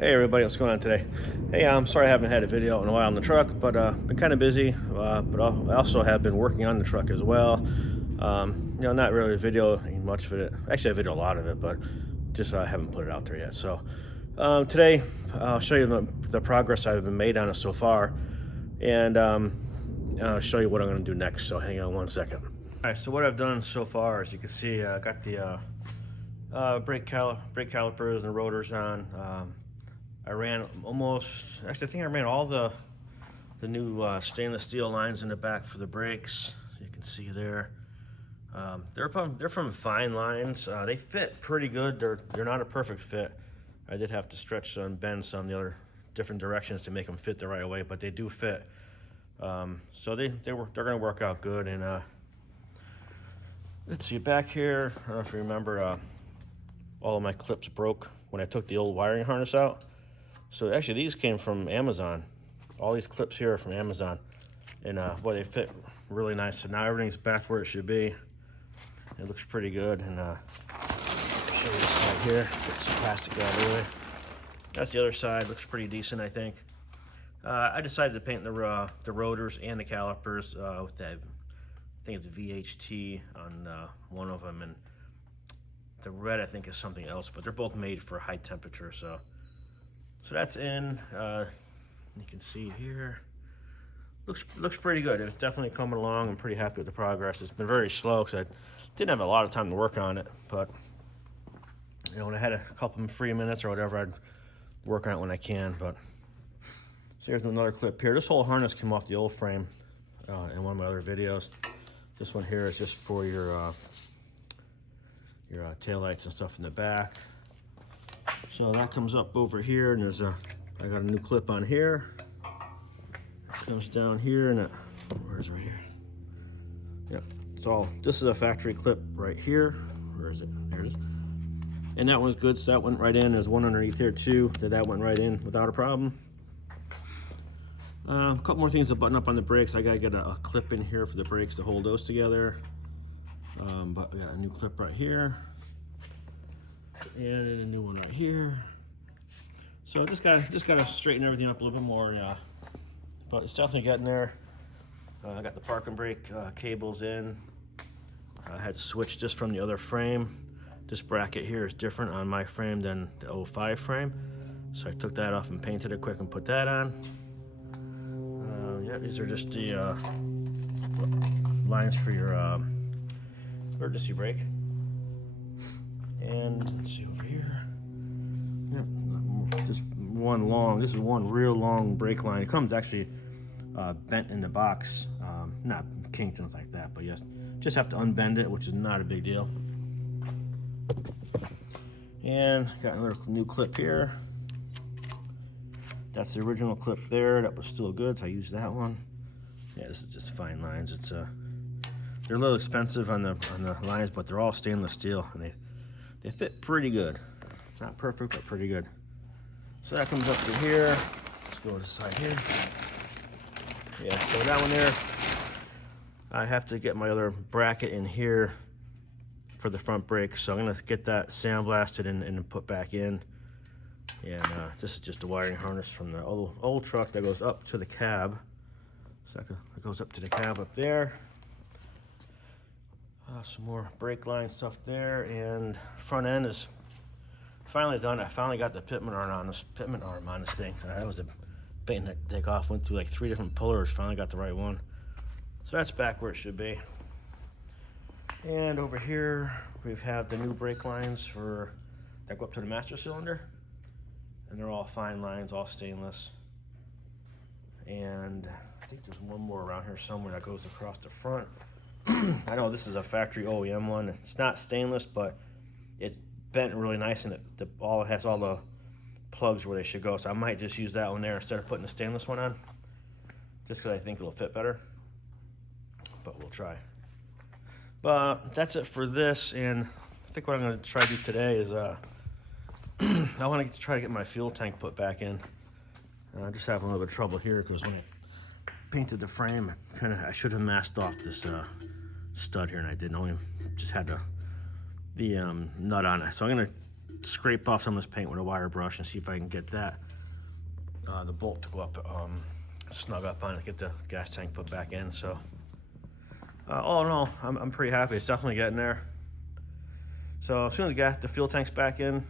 Hey everybody, what's going on today? Hey, I'm sorry I haven't had a video in a while on the truck, but been kind of busy. I also have been working on the truck as well. Not really videoing much of it. Actually, I video a lot of it, but just haven't put it out there yet. So today, I'll show you the progress I've been made on it so far, and I'll show you what I'm going to do next. So hang on one second. All right. So what I've done so far, as you can see, I got the brake calipers and the rotors on. I ran I think I ran all the new stainless steel lines in the back for the brakes. You can see there. They're from fine lines. They fit pretty good. They're not a perfect fit. I did have to stretch some, bend some the other different directions to make them fit the right way, but they do fit. So they're going to work out good. And let's see, back here, I don't know if you remember, all of my clips broke when I took the old wiring harness out. So actually these came from Amazon. All these clips here are from Amazon. And boy, they fit really nice. So now everything's back where it should be. It looks pretty good. And I'll show you this side here. Get some plastic out of the way. That's the other side. Looks pretty decent, I think. I decided to paint the rotors and the calipers with that, I think it's VHT on one of them. And the red, I think, is something else. But they're both made for high temperature, so that's in. You can see here. Looks pretty good. It's definitely coming along. I'm pretty happy with the progress. It's been very slow because I didn't have a lot of time to work on it. But when I had a couple of free minutes or whatever, I'd work on it when I can. But so here's another clip here. This whole harness came off the old frame in one of my other videos. This one here is just for your taillights and stuff in the back. So that comes up over here, and I got a new clip on here. It comes down here, and where's it right here? Yep, this is a factory clip right here. Where is it? There it is. And that one's good, so that went right in. There's one underneath here too, that went right in without a problem. A couple more things to button up on the brakes. I gotta get a clip in here for the brakes to hold those together. But we got a new clip right here. And a new one right here. So just gotta straighten everything up a little bit more, yeah. But it's definitely getting there. I got the parking brake cables in. I had to switch this from the other frame. This bracket here is different on my frame than the 05 frame. So I took that off and painted it quick and put that on. Yeah, these are just the lines for your emergency brake. And let's see over here. Yep, this is one real long brake line. It comes actually bent in the box, not kinked and like that, but yes, just have to unbend it, which is not a big deal. And got another new clip here. That's the original clip there. That was still good, so I used that one. Yeah, this is just fine lines. They're a little expensive on the lines, but they're all stainless steel, and they fit pretty good. Not perfect, but pretty good. So that comes up to here. Let's go to the side here. Yeah, so that one there, I have to get my other bracket in here for the front brake. So I'm gonna get that sandblasted and put back in. And this is just a wiring harness from the old truck that goes up to the cab. So that goes up to the cab up there. Some more brake line stuff there, and front end is finally done. I finally got the pitman arm on this thing. I was a pain to take off. Went through like 3 different pullers. Finally got the right one. So that's back where it should be. And over here we have the new brake lines that go up to the master cylinder, and they're all fine lines, all stainless. And I think there's one more around here somewhere that goes across the front. I know this is a factory OEM one. It's not stainless, but it's bent really nice, and it has all the plugs where they should go. So I might just use that one there instead of putting the stainless one on, just because I think it'll fit better. But we'll try. But that's it for this, and I think what I'm going to try to do today is I want to try to get my fuel tank put back in. I just have a little bit of trouble here because when I painted the frame, I should have masked off this stud here, and I didn't. Only just had the nut on it. So I'm gonna scrape off some of this paint with a wire brush and see if I can get that, the bolt to go up, snug up on it, get the gas tank put back in. So all in all, I'm pretty happy. It's definitely getting there. So as soon as the fuel tank's back in,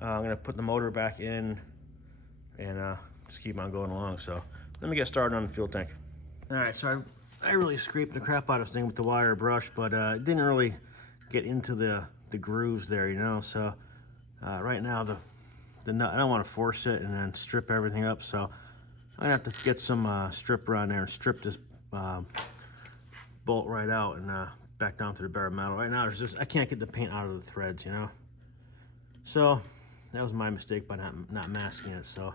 I'm gonna put the motor back in and just keep on going along. So let me get started on the fuel tank. All right, so I really scraped the crap out of this thing with the wire brush, but it didn't really get into the grooves there, you know. So right now the nut, I don't want to force it and then strip everything up. So I'm gonna have to get some stripper on there and strip this bolt right out and back down to the bare metal. Right now there's just, I can't get the paint out of the threads, you know. So that was my mistake by not masking it. So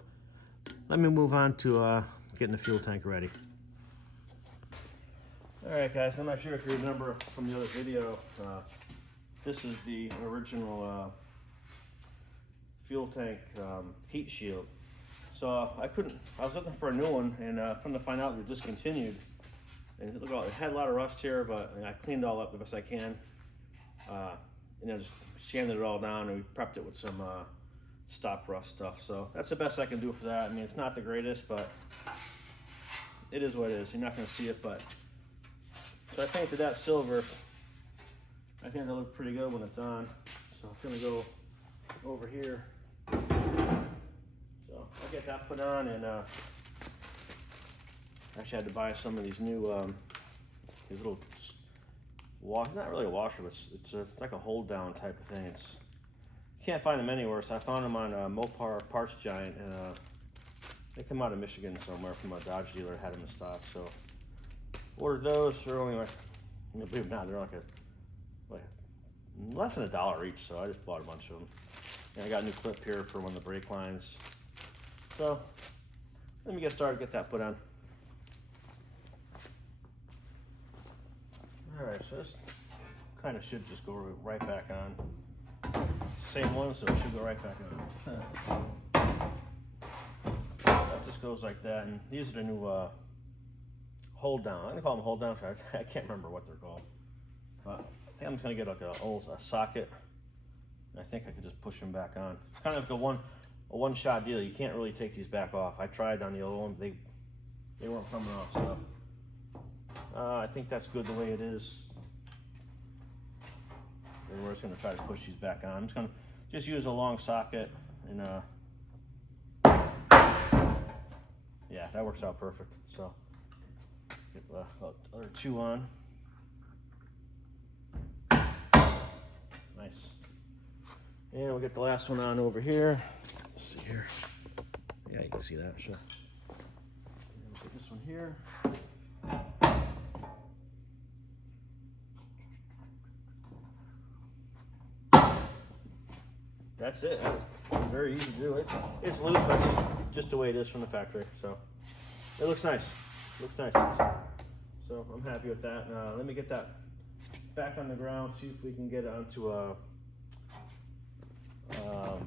let me move on to getting the fuel tank ready. All right, guys, I'm not sure if you remember from the other video, this is the original fuel tank heat shield. So I was looking for a new one, and come to find out they're discontinued. And look, it had a lot of rust here, but I cleaned it all up the best I can. And I just sanded it all down, and we prepped it with some stop rust stuff. So that's the best I can do for that. I mean, it's not the greatest, but it is what it is. You're not going to see it, but so I painted that silver. I think that'll look pretty good when it's on. So I'm going to go over here. So I'll get that put on, and actually I had to buy some of these new these little not really a washer, but it's like a hold down type of thing. You can't find them anywhere, so I found them on Mopar Parts Giant, and they come out of Michigan somewhere from a Dodge dealer that had them in stock. So ordered those. They're only like, believe it or not, they're like less than $1 each. So I just bought a bunch of them. And I got a new clip here for one of the brake lines. So let me get started, get that put on. All right, so this kind of should just go right back on. Same one, so it should go right back on. That just goes like that, and these are the new hold down. I'm gonna call them hold down, so I can't remember what they're called. But I think I'm just gonna get like a socket. I think I can just push them back on. It's kind of like a one-shot deal. You can't really take these back off. I tried on the old one, they weren't coming off. So I think that's good the way it is. And we're just gonna try to push these back on. I'm just gonna use a long socket, and yeah, that works out perfect. So get the other two on. Nice. And we'll get the last one on over here. Let's see here. Yeah, you can see that, sure. And we'll put this one here. That's it. That's very easy to do. It's loose, but it's just the way it is from the factory. So it looks nice. It looks nice. So I'm happy with that. Let me get that back on the ground, see if we can get it onto a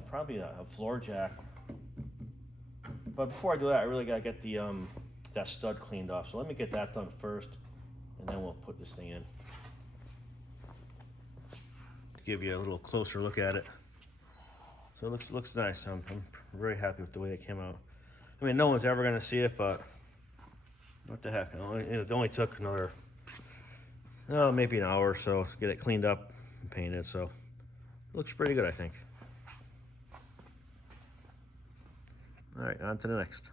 probably a floor jack. But before I do that, I really gotta get the that stud cleaned off. So let me get that done first, and then we'll put this thing in. To give you a little closer look at it. So it looks nice. I'm very happy with the way it came out. I mean, no one's ever gonna see it, but what the heck? It only took another, maybe an hour or so to get it cleaned up and painted. So it looks pretty good, I think. All right, on to the next.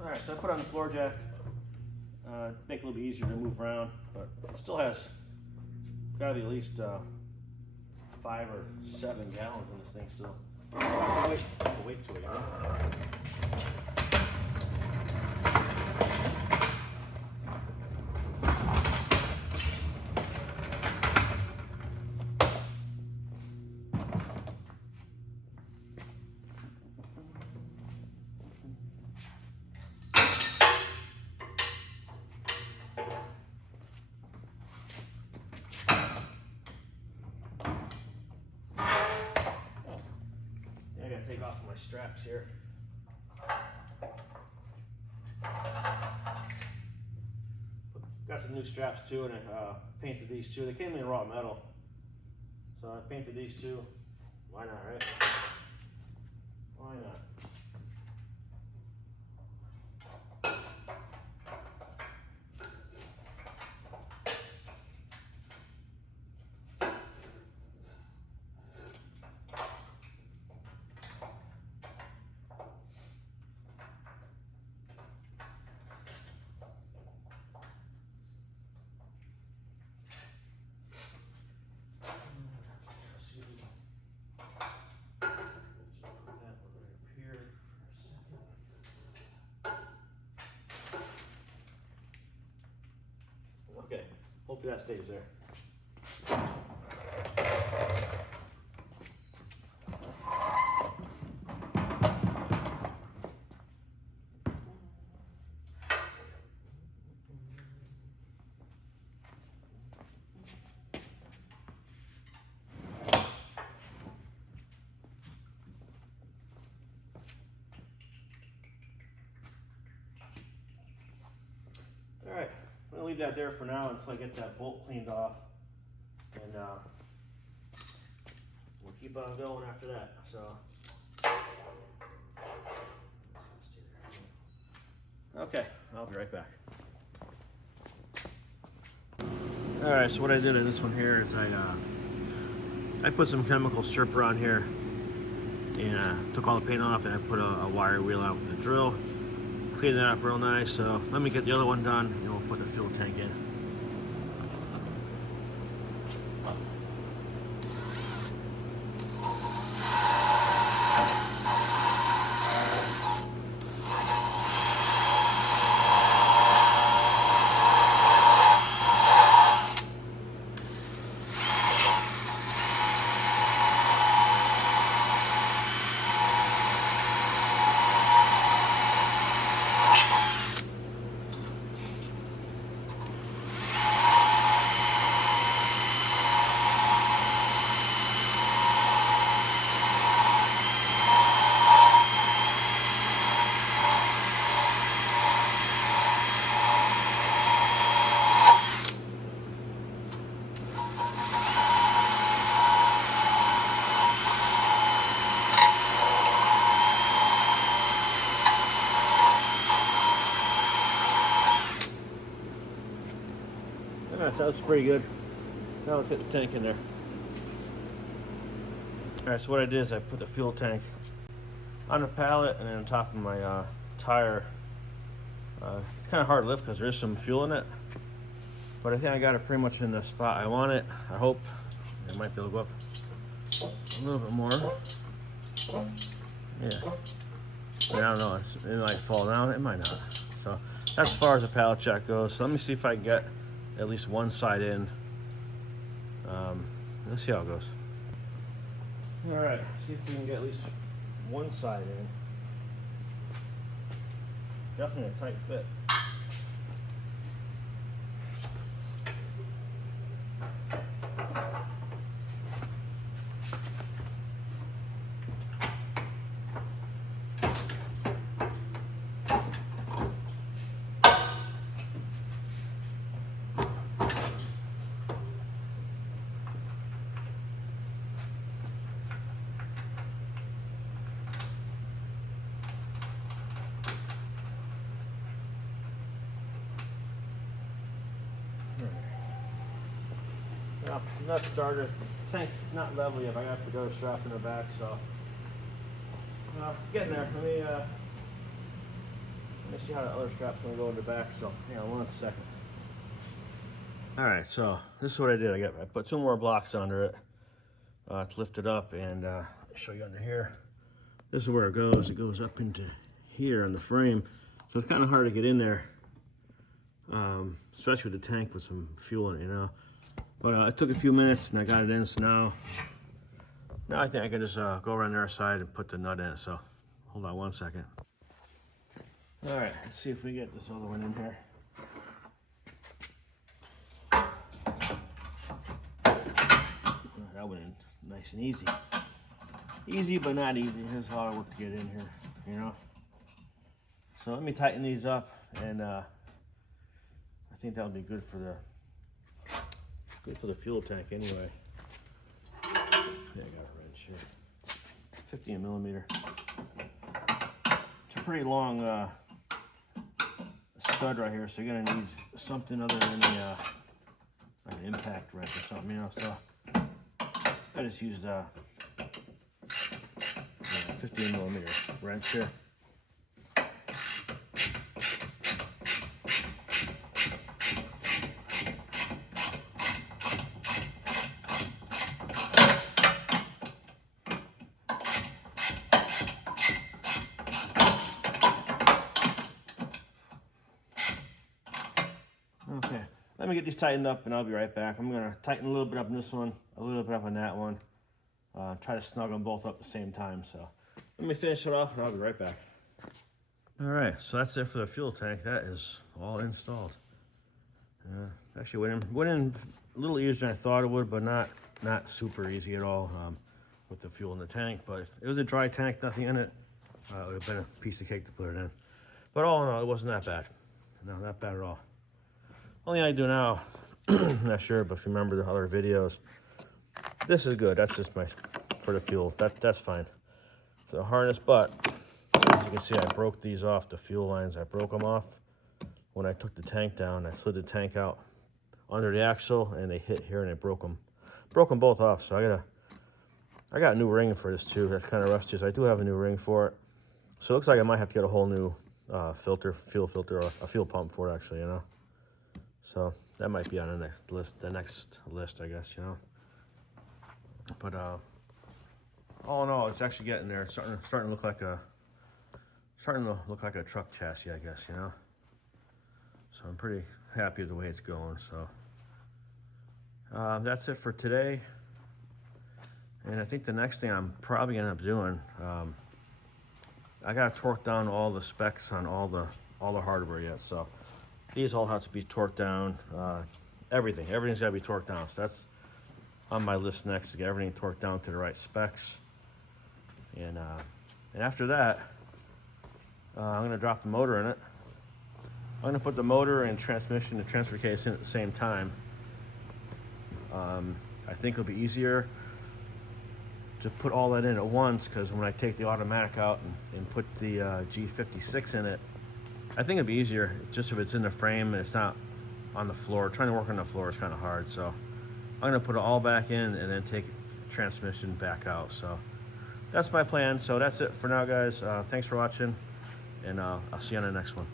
All right, so I put on the floor jack. Make it a little bit easier to move around, but it still has gotta be at least 5 or 7 gallons in this thing still. Wait till it, you know? Take off my straps here. Got some new straps too, and I painted these too. They came in raw metal, So I painted these two. Why not, right? Why not? Okay, hopefully that stays there. All right, I'm gonna leave that there for now until I get that bolt cleaned off, and we'll keep on going after that. So, okay, I'll be right back. All right, so what I did in this one here is I put some chemical stripper on here, and took all the paint off, and I put a wire wheel out with the drill. Clean that up real nice. So let me get the other one done, and we'll put the fuel tank in. Alright, that was pretty good. Now let's get the tank in there. Alright, so what I did is I put the fuel tank on the pallet and then on top of my tire. It's kind of hard to lift because there is some fuel in it, but I think I got it pretty much in the spot I want it. I hope it might be able to go up a little bit more. Yeah, but I don't know, it might fall down, it might not. So that's as far as the pallet jack goes. So let me see if I can get at least one side in. Let's see how it goes. All right, see if we can get at least one side in. Definitely a tight fit. Nut starter, tank's not level yet. I got the other strap in the back, so getting there. Let me see how the other strap's gonna go in the back. So hang on one second. All right, so this is what I did. I put two more blocks under it to lift it up, and I'll show you under here. This is where it goes. It goes up into here on the frame, so it's kind of hard to get in there, especially with the tank with some fuel in it, you know. But it took a few minutes and I got it in, so now I think I can just go around the other side and put the nut in. So hold on one second. All right, let's see if we get this other one in here. That went in nice and easy. Easy, but not easy. There's a lot of work to get in here, you know. So let me tighten these up, and I think that'll be good for the fuel tank anyway. Yeah, I got a wrench here. 15 millimeter. It's a pretty long stud right here, so you're gonna need something other than the like an impact wrench or something, you know. So I just used a 15 millimeter wrench here. Okay, let me get these tightened up and I'll be right back. I'm gonna tighten a little bit up on this one, a little bit up on that one. Try to snug them both up at the same time. So let me finish it off and I'll be right back. All right, so that's it for the fuel tank. That is all installed. Actually went in a little easier than I thought it would, but not super easy at all with the fuel in the tank. But if it was a dry tank, nothing in it, it would have been a piece of cake to put it in. But all in all, it wasn't that bad. No, not bad at all. Only thing I do now, I'm not sure, but if you remember the other videos, this is good. That's just for the fuel. That's fine. For the harness, but as you can see, I broke these off, the fuel lines. I broke them off when I took the tank down. I slid the tank out under the axle, and they hit here, and I broke them both off. So I got a new ring for this too. That's kind of rusty, so I do have a new ring for it. So it looks like I might have to get a whole new fuel filter, or a fuel pump for it, actually, you know. So that might be on the next list, I guess, you know. But all in all, it's actually getting there. It's starting to look like a truck chassis, I guess, you know. So I'm pretty happy with the way it's going. So that's it for today. And I think the next thing I'm probably gonna end up doing, I gotta torque down all the specs on all the hardware yet. So these all have to be torqued down. Everything's gotta be torqued down. So that's on my list next, to get everything torqued down to the right specs. And after that, I'm gonna drop the motor in it. I'm gonna put the motor and transmission and transfer case in at the same time. I think it'll be easier to put all that in at once, because when I take the automatic out and put the G56 in it, I think it'd be easier just if it's in the frame and it's not on the floor. Trying to work on the floor is kind of hard, so I'm gonna put it all back in and then take the transmission back out. So that's my plan. So that's it for now, guys. Thanks for watching, and I'll see you on the next one.